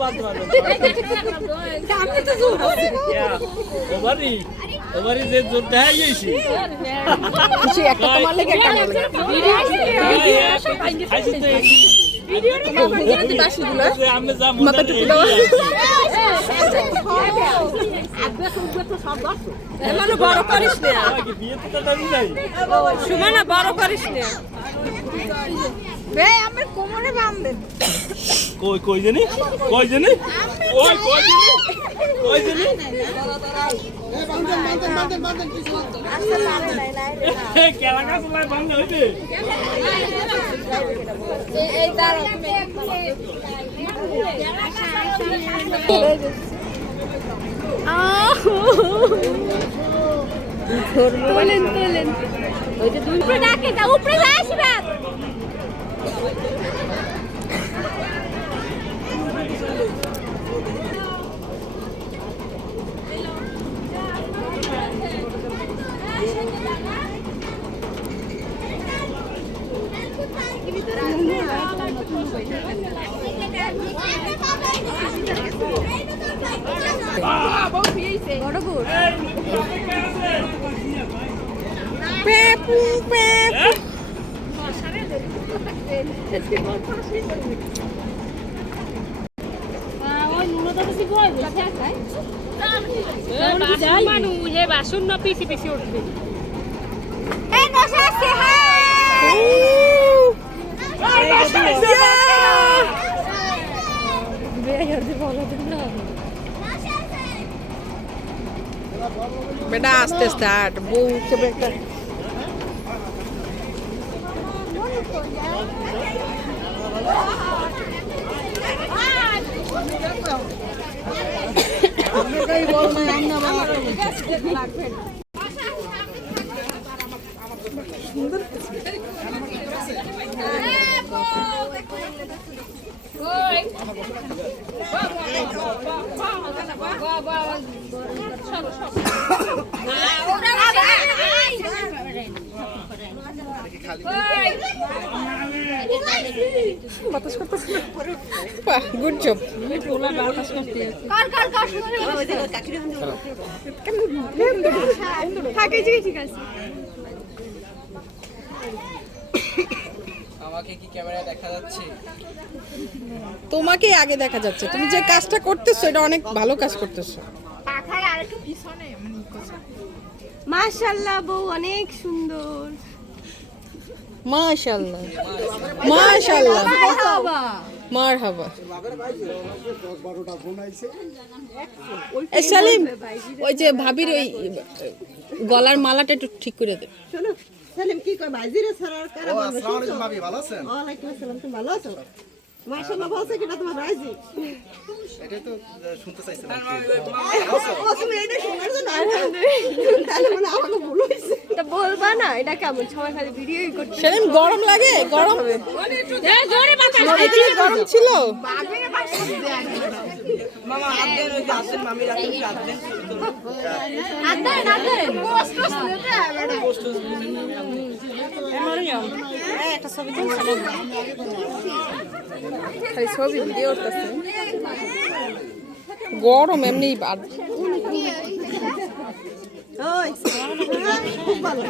বাঁধতে পারবেন ovary ovary যে জোর দেখা গিয়েছি কিছু একটা তোমার লেগে একটা আমার লেগে খাইছি তো ভিডিও না করে বাসিগুলো আমি যা মাথা টুপি দাও এমন বড় করিস না বিয়ে তো টাইম নাই সুমানা বড় করিস না বে আমার কোমরে বাঁধেন কই কই জানি ওই কই জানি বাঁধেন কিছু আসলে বাঁধে নাই নাই কেলা গাছ লাই বান্ধ হইবে এই দাঁড়াও তোলেন ওই যে দুই উপরে ডাকে যা উপরে যা আসবে বাসন না পিছি পিছি উঠবে এই বসে আছে বেটা আস্তে আস্তে হাট বউ হিসেবে একটা বাতাস করতেছে গুড জব আমাকে কি ক্যামেরায় দেখা যাচ্ছে? তোমাকে আগে দেখা যাচ্ছে তুমি যে কাজটা করতেছো এটা অনেক ভালো কাজ করতেছো মাশাআল্লাহ বউ অনেক সুন্দর মাশাআল্লাহ মাশাআল্লাহ মারহাবা সালিম ওই যে ভাবির ওই গলার মালাটা একটু ঠিক করে দে শোনো সেলিম কি কয় ভাইজিরে ছাড়ার কারণ আসসালামু আলাইকুম ভাবি, ভালো আছেন? ওয়ালাইকুম আসসালাম তুমি ভালো আছো মাশাআল্লাহ বলছে কিনা তোমার ভাইজি এটাই তো শুনতে চাইছিলাম। ও তুমি এটা শোনার জন্য তাহলে মানে আমাকে ভুল হইছে এটা বলবা না এটা কেমন সবাই খালি ভিডিওই করতে সেলিম গরম লাগে গরম জোরে বাতাস গরম ছিল মামা হাত দেন, ওই যে হাত দেন, মামির হাত দেন, হাত দেন। আদর পোস্ট খালি ছবি ভিডিও করতেছে গরম এমনি ওই খুব ভালো